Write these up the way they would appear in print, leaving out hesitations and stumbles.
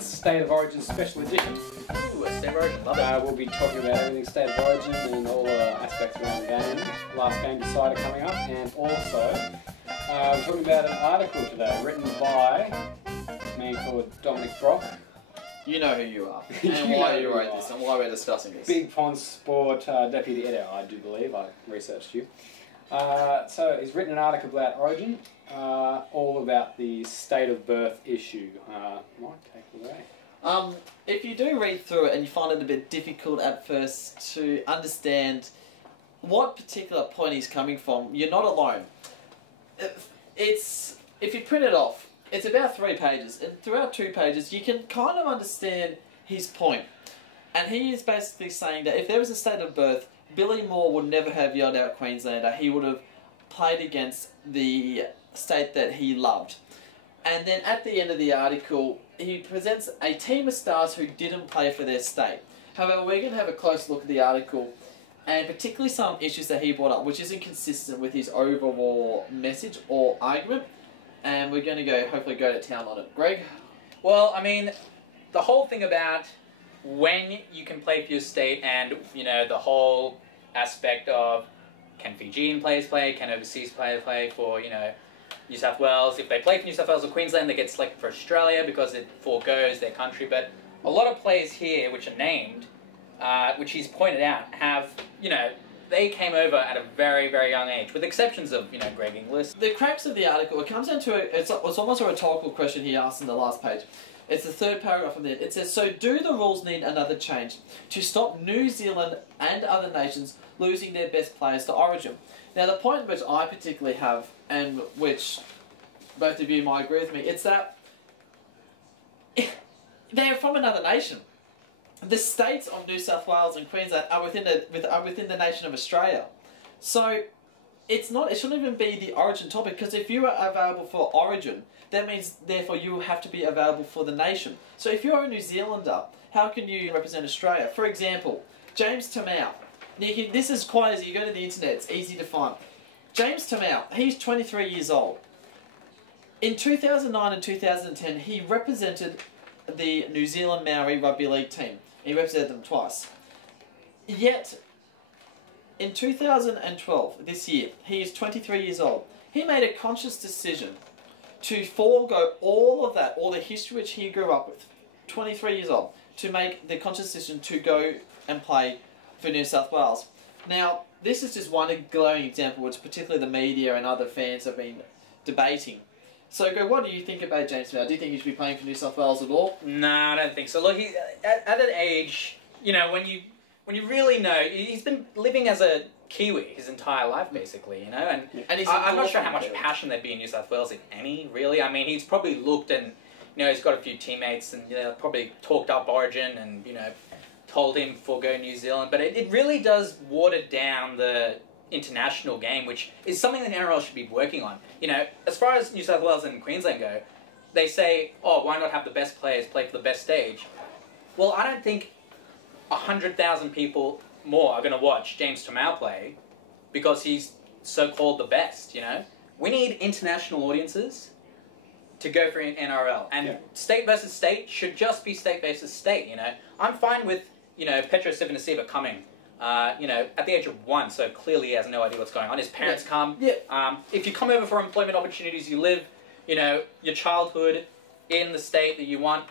State of Origin Special Edition. Ooh, a State of Origin, love it. We'll be talking about everything State of Origin and all the aspects around the game. Last game decider coming up, and also we're talking about an article today written by a man called Dominic Brock. You know who you are, and why you wrote this, and why we're discussing this. Big Pond Sport Deputy Editor, I do believe. I researched you. So he's written an article about Origin, all about the state of birth issue. Mike, take it away. If you do read through it and you find it a bit difficult at first to understand what particular point he's coming from, you're not alone. If you print it off, it's about 3 pages, and throughout 2 pages you can kind of understand his point. And he is basically saying that if there was a state of birth, Billy Moore would never have yelled out Queenslander. He would have played against the state that he loved. And then at the end of the article, he presents a team of stars who didn't play for their state. However, we're going to have a close look at the article, and particularly some issues that he brought up, which isn't consistent with his overall message or argument. And we're going to hopefully go to town on it. Greg? Well, I mean, the whole thing about when you can play for your state and, you know, the whole aspect of can Fijian players play, can overseas players play for, you know, New South Wales. If they play for New South Wales or Queensland, they get selected for Australia because it foregoes their country. But a lot of players here, which are named, which he's pointed out, have, you know, they came over at a very, very young age, with exceptions of, you know, Greg Inglis. The crux of the article, it comes down to, it's almost a rhetorical question he asked in the last page. It's the 3rd paragraph from there. It says, so do the rules need another change to stop New Zealand and other nations losing their best players to Origin? Now the point which I particularly have, and which both of you might agree with me, it's that they're from another nation. The states of New South Wales and Queensland are within the nation of Australia. So it shouldn't even be the Origin topic, because if you are available for Origin, that means therefore you have to be available for the nation. So if you're a New Zealander, how can you represent Australia? For example, James Tamau. This is quite easy. You go to the internet, it's easy to find. James Tamau, he's 23 years old. In 2009 and 2010, he represented the New Zealand Maori Rugby League team. He represented them twice. Yet, in 2012, this year, he is 23 years old. He made a conscious decision to forego all of that, all the history which he grew up with, 23 years old, to make the conscious decision to go and play for New South Wales. Now, this is just one glaring example which particularly the media and other fans have been debating. So, Greg, what do you think about James Tamau? Do you think he should be playing for New South Wales at all? No, I don't think so. Look, at that age, you know, when you really know, he's been living as a Kiwi his entire life, basically, you know, and I'm not sure how much passion there'd be in New South Wales, if any, really. I mean, he's probably looked and, you know, he's got a few teammates and, you know, probably talked up Origin and, you know, told him forego New Zealand, but it really does water down the international game, which is something the NRL should be working on. You know, as far as New South Wales and Queensland go, they say, oh, why not have the best players play for the best stage? Well, I don't think 100,000 people more are going to watch James Tamau play because he's so-called the best, you know? We need international audiences to go for an NRL. And state versus state should just be state versus state, you know? I'm fine with, you know, Petro Sivanasiva coming, you know, at the age of 1, so clearly he has no idea what's going on. His parents come. If you come over for employment opportunities, you live, you know, your childhood in the state that you want,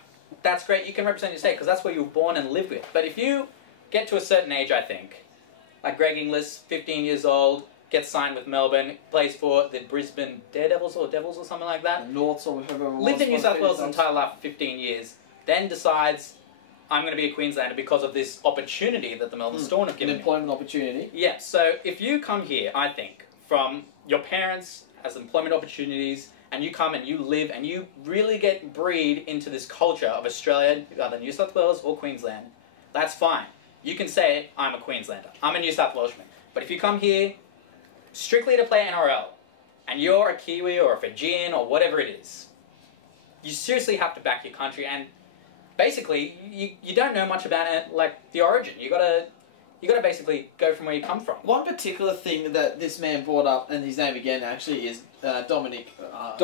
that's great. You can represent your state because that's where you were born and live with. But if you get to a certain age, I think, like Greg Inglis, 15 years old, gets signed with Melbourne, plays for the Brisbane Daredevils or Devils or something like that. Norths or whoever. Lived in New South Wales his entire life for 15 years, then decides, I'm going to be a Queenslander because of this opportunity that the Melbourne Storm have given me. An employment opportunity. Yeah, so if you come here, I think, from your parents as employment opportunities, and you come and you live and you really get breed into this culture of Australia, either New South Wales or Queensland, that's fine. You can say, I'm a Queenslander. I'm a New South Welshman. But if you come here strictly to play NRL, and you're a Kiwi or a Fijian or whatever it is, you seriously have to back your country. And basically, you don't know much about it, like the Origin. You got to You got to basically go from where you come from. One particular thing that this man brought up, and his name again actually is Dominic Brock.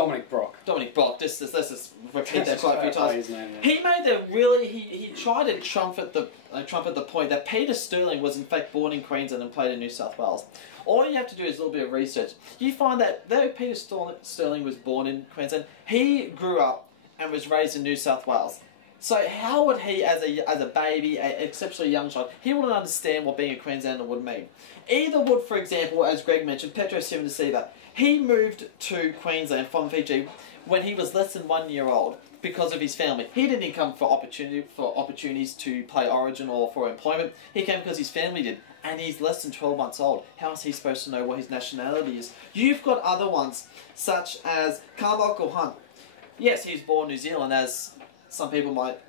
Dominic Brock. Let's just repeat that quite a few times. Name, yeah. He made the really he tried to trumpet the point that Peter Sterling was in fact born in Queensland and played in New South Wales. All you have to do is a little bit of research. You find that though Peter Sterling was born in Queensland, he grew up and was raised in New South Wales. So how would he, as a baby, an exceptionally young child, he wouldn't understand what being a Queenslander would mean. Either would, for example, as Greg mentioned, Petro Civoniceva. He moved to Queensland from Fiji when he was less than 1 year old because of his family. He didn't come for opportunities to play Origin or for employment. He came because his family did. And he's less than 12 months old. How is he supposed to know what his nationality is? You've got other ones, such as Carmichael Hunt. Yes, he was born in New Zealand, as some people might,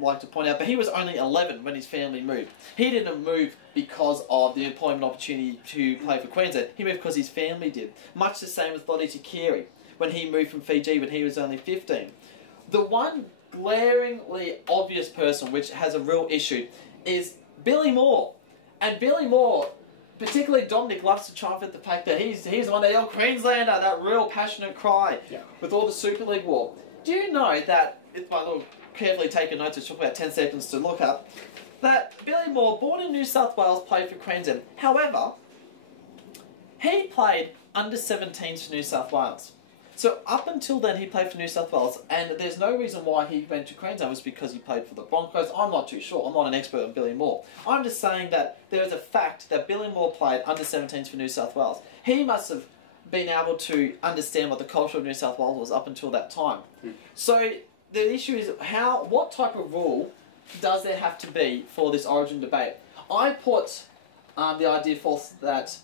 like to point out, but he was only 11 when his family moved. He didn't move because of the employment opportunity to play for Queensland. He moved because his family did. Much the same with Lottie Takiri when he moved from Fiji when he was only 15. The one glaringly obvious person which has a real issue is Billy Moore. And Billy Moore, particularly Dominic, loves to trumpet the fact that he's one of the old Queenslander, that real passionate cry with all the Super League war. Do you know that, if my little carefully taken notes, it took about 10 seconds to look up, that Billy Moore, born in New South Wales, played for Queensland. However, he played under 17s for New South Wales. So up until then, he played for New South Wales, and there's no reason why he went to Queensland was because he played for the Broncos. I'm not too sure. I'm not an expert on Billy Moore. I'm just saying that there is a fact that Billy Moore played under 17s for New South Wales. He must have been able to understand what the culture of New South Wales was up until that time. So the issue is what type of rule does there have to be for this Origin debate? I put the idea forth that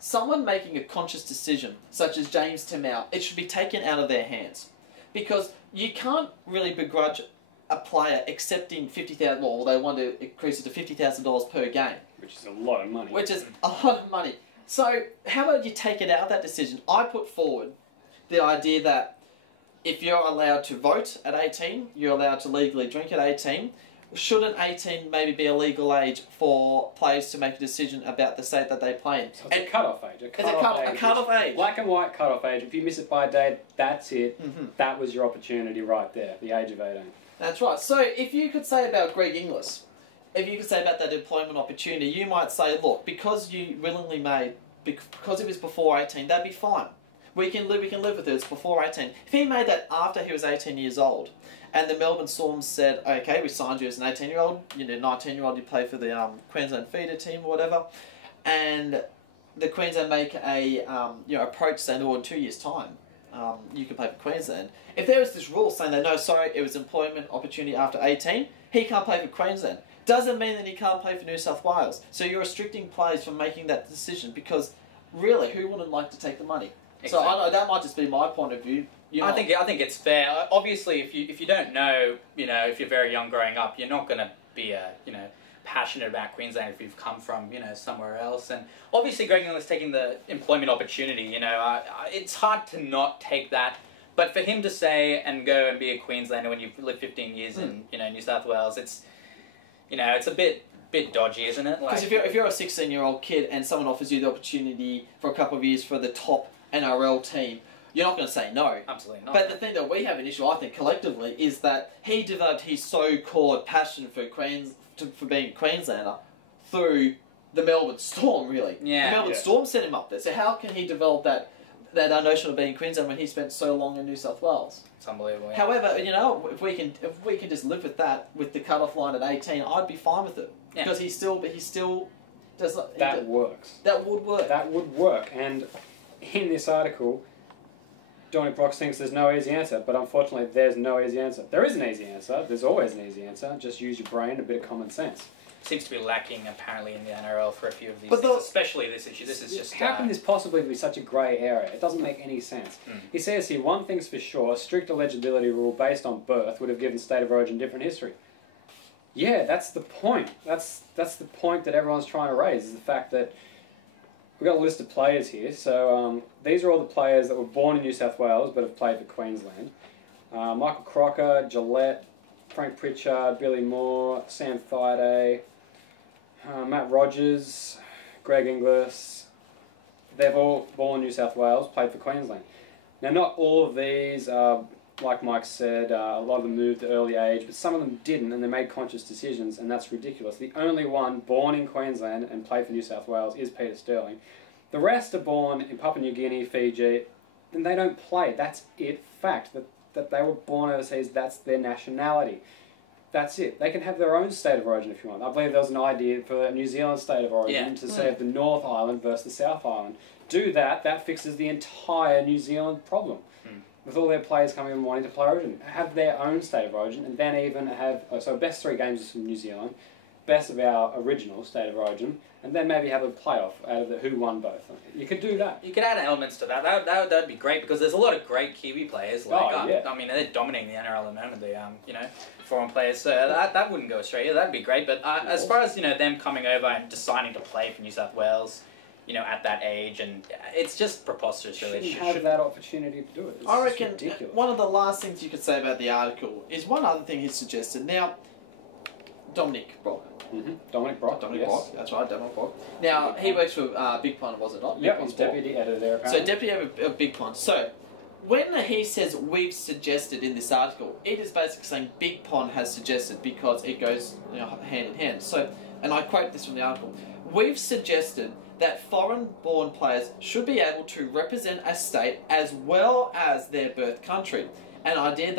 someone making a conscious decision, such as James Timau, it should be taken out of their hands. Because you can't really begrudge a player accepting $50,000, well, they want to increase it to $50,000 per game. Which is a lot of money. Which is a lot of money. So, how about you take it out of that decision? I put forward the idea that if you're allowed to vote at 18, you're allowed to legally drink at 18, shouldn't 18 maybe be a legal age for players to make a decision about the state that they play in? So it's a cut-off age. It's a cut-off age. Black and white cut-off age. If you miss it by a day, that's it. That was your opportunity right there, the age of 18. That's right. So if you could say about Greg Inglis, if you could say about that employment opportunity, you might say, look, because you willingly made, because it was before 18, that'd be fine. We can live with it. It's before 18. If he made that after he was 18 years old, and the Melbourne Storm said, okay, we signed you as an 18-year-old, 19-year-old, you play for the Queensland feeder team or whatever, and the Queensland make a approach saying, oh, in 2 years' time, you can play for Queensland. If there was this rule saying that, no, sorry, it was employment opportunity after 18, he can't play for Queensland. Doesn't mean that he can't play for New South Wales. So you're restricting players from making that decision because, really, who wouldn't like to take the money? Exactly. So I know that might just be my point of view. I think it's fair. Obviously, if you don't know, if you're very young growing up, you're not going to be passionate about Queensland if you've come from somewhere else. And obviously, Greg Inglis taking the employment opportunity, it's hard to not take that. But for him to say and go and be a Queenslander when you've lived 15 years in New South Wales, it's a bit dodgy, isn't it? Because if you're a 16-year-old kid and someone offers you the opportunity for a couple of years for the top NRL team, you're not going to say no. Absolutely not. But the thing that we have an issue, I think, collectively, is that he developed his so-called passion for being a Queenslander through the Melbourne Storm, really. Yeah. The Melbourne Storm set him up there. So how can he develop that notion of being Queensland when he spent so long in New South Wales? It's unbelievable. Yeah. However, if we can just live with that, with the cut-off line at 18, I'd be fine with it. Yeah. Because he still does. That works. That would work. That would work. And in this article, Dominic Brock thinks there's no easy answer, but unfortunately there's no easy answer. There is an easy answer. There's always an easy answer. Just use your brain, a bit of common sense. Seems to be lacking, apparently, in the NRL for a few of these things, especially this issue. This is just... How can this possibly be such a grey area? It doesn't make any sense. He says here, one thing's for sure, strict eligibility rule based on birth would have given State of Origin different history. Yeah, that's the point. That's the point that everyone's trying to raise, is the fact that we've got a list of players here. So these are all the players that were born in New South Wales but have played for Queensland. Michael Crocker, Gillette, Frank Pritchard, Billy Moore, Sam Thaiday. Matt Rogers, Greg Inglis, they've all born in New South Wales, played for Queensland. Now, not all of these, like Mike said, a lot of them moved at early age, but some of them didn't, and they made conscious decisions, and that's ridiculous. The only one born in Queensland and played for New South Wales is Peter Sterling. The rest are born in Papua New Guinea, Fiji, and they don't play. That's it. Fact that they were born overseas, that's their nationality. That's it. They can have their own state of origin if you want. I believe there was an idea for a New Zealand state of origin to say the North Island versus the South Island. Do that, that fixes the entire New Zealand problem. With all their players coming and wanting to play origin. Have their own state of origin, and then even have, so best 3 games from New Zealand, best of our original state of origin, and then maybe have a playoff out of who won both. You could do that. You could add elements to that. That would be great, because there's a lot of great Kiwi players. Like, I mean, they're dominating the NRL at the moment. The foreign players. So that wouldn't go Australia. That'd be great. But as far as them coming over and deciding to play for New South Wales, at that age, and it's just preposterous. Really, shouldn't have that opportunity to do it. I reckon one of the last things you could say about the article is one other thing he suggested. Now, Dominic Brock. Dominic Brock. Dominic Brock. That's right, Dominic Brock. Now, he works for Big Pond, was it not? Yeah, he's deputy editor there. Apparently. So, deputy editor of Big Pond. So, when he says we've suggested in this article, it is basically saying Big Pond has suggested, because it goes hand in hand. So, and I quote this from the article: "We've suggested that foreign-born players should be able to represent a state as well as their birth country, an idea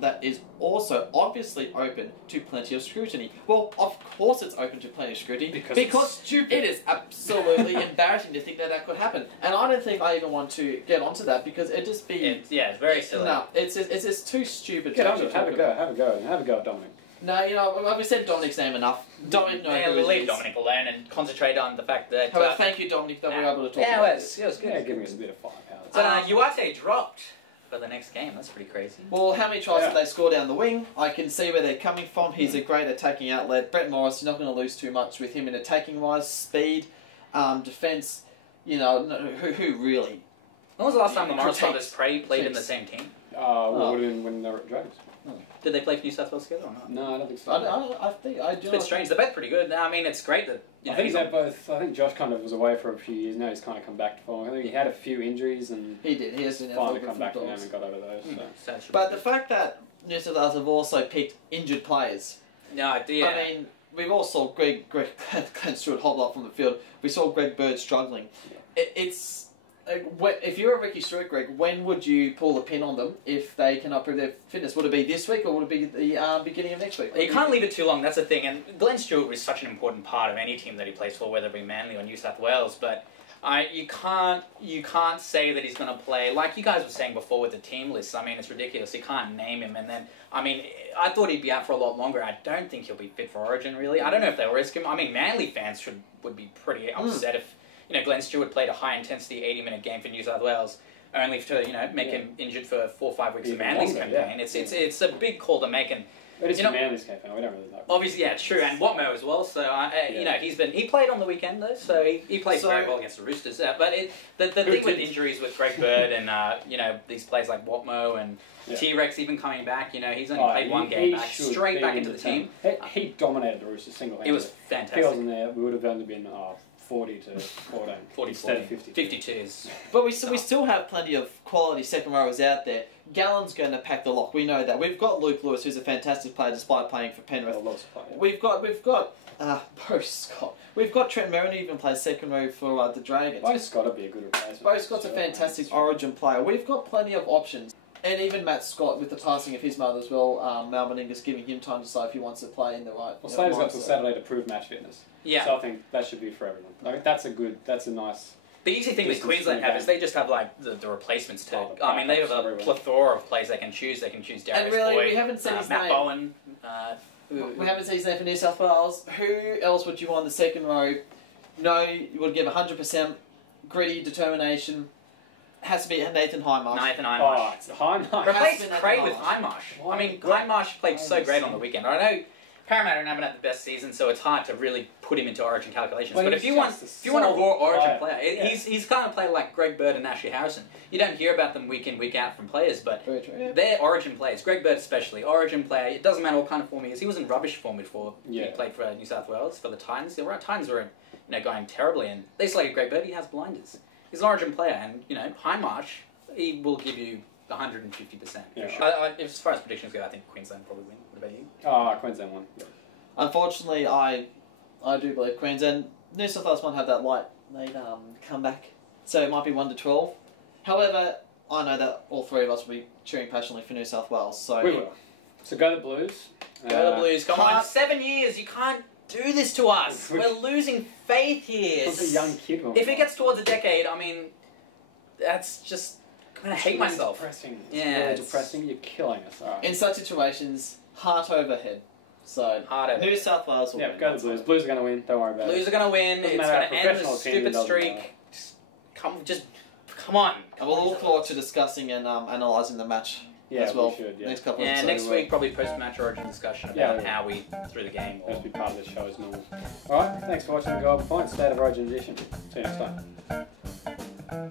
that is also obviously open to plenty of scrutiny." Well, of course it's open to plenty of scrutiny, because it's stupid. It is absolutely embarrassing to think that could happen, and I don't think I even want to get onto that, because it'd just be... It's very silly. No, it's just too stupid. Get on it. Have a go at Dominic. No, we said Dominic's name enough. Dominic, we'll leave Dominic alone and concentrate on the fact that... However, thank you, Dominic, that we were able to talk about this. It was good. Yeah, giving us a bit of firepower. But Uate dropped for the next game. That's pretty crazy. Well, how many tries did they score down the wing? I can see where they're coming from. He's a great attacking outlet. Brett Morris, you're not going to lose too much with him in attacking-wise. Speed, defence, who really... When was the last time the Morris brothers played in the same team? Would have been when they were at Dragons. Did they play for New South Wales together or not? No, I don't think so. I think I do. It's a bit strange. They're both pretty good. I mean, it's great that... I think Josh kind of was away for a few years. Now he's kind of come back to form. I think he had a few injuries, and he did. He has been finally come back now and got over those. So. But the fact that New South Wales have also picked injured players. No idea. I mean, we've all saw Glenn Stewart hobble up from the field. We saw Greg Bird struggling. Yeah. It's... if you're a Ricky Stewart, Greg, when would you pull the pin on them if they cannot prove their fitness? Would it be this week, or would it be the beginning of next week? You can't leave it too long, that's the thing. And Glenn Stewart was such an important part of any team that he plays for, whether it be Manly or New South Wales. But you can't say that he's going to play, like you guys were saying before with the team list. I mean, it's ridiculous. You can't name him. And then, I mean, I thought he'd be out for a lot longer. I don't think he'll be fit for Origin, really. I don't know if they'll risk him. I mean, Manly fans would be pretty upset if... Glenn Stewart played a high-intensity 80-minute game for New South Wales, only to make him injured for 4 or 5 weeks of Manly's campaign. It's a big call to make, and it is Manly's campaign. We don't really know. Obviously, yeah, true, and Watmo as well. So he played on the weekend though, so he played very well against the Roosters. But the thing with injuries with Greg Bird and these players like Watmo and T-Rex even coming back, he's only played one game back, straight back into the team. He dominated the Roosters single-handedly. It was fantastic. If he wasn't there, we would have only been 40 to 14. instead of 52s. But we still have plenty of quality second rowers out there. Gallen's going to pack the lock. We know that. We've got Luke Lewis, who's a fantastic player despite playing for Penrith. We've got Bo Scott. We've got Trent Merrin, who even plays second row for the Dragons. Bo Scott would be a good replacement. Bo Scott's a fantastic Origin player. We've got plenty of options. And even Matt Scott, with the passing of his mother as well, Mal Meninga's giving him time to decide if he wants to play in the right... Well, Slater's got till Saturday to prove match fitness. Yeah. So I think that should be for everyone. I mean, that's a nice... The easy thing with Queensland have is they just have the replasts to... I mean, they have a plethora of players they can choose. They can choose Darius Boyd, we haven't seen his Matt name. Bowen. We haven't seen his name for New South Wales. Who else would you want in the second row? No, you would give 100% gritty determination. Has to be Nathan Hindmarsh. Nathan Hindmarsh. Oh, it's Hindmarsh. Replace Cray with Hindmarsh. I mean, Hindmarsh played so great on the weekend. I know Parramatta haven't had the best season, so it's hard to really put him into Origin calculations. Well, but if you want a raw Origin player, yeah. he's kind of player like Greg Bird and Ashley Harrison. You don't hear about them week in, week out from players, but they're Origin players. Greg Bird especially, Origin player. It doesn't matter what kind of form he is. He was in rubbish form before he played for New South Wales for the Titans. The Titans were going terribly, and they selected Greg Bird. He has blinders. He's an Origin player, and high march, he will give you 150%. Yeah. For sure. As far as predictions go, I think Queensland probably win. What about you? Oh, Queensland won. Yeah. Unfortunately, I do believe Queensland. New South Wales might have that light late comeback, so it might be 1-12. However, I know that all three of us will be cheering passionately for New South Wales. So We will. So go the Blues. Go the Blues. Come on, 7 years. You can't do this to us. We're losing faith here. It's a young kid. If it gets towards a decade, I mean, that's just. I'm gonna hate myself. Depressing. Yeah, really it's depressing. You're killing us. All right. in such situations, heart over head. So Hard over. New South Wales will Yeah, win. go the Blues. Blues are going to win. Don't worry about it. Blues are gonna win. Doesn't It's matter gonna how end the professional opinion stupid doesn't streak. matter. Come on. And we'll look forward to discussing and analysing the match Yeah, as well. we should. Yeah. Next couple of Yeah, episodes. next week probably post-match Origin discussion about how we threw the game. That's be part of the show as normal. All right. Thanks for watching the Golden Points State of Origin edition. See you next time.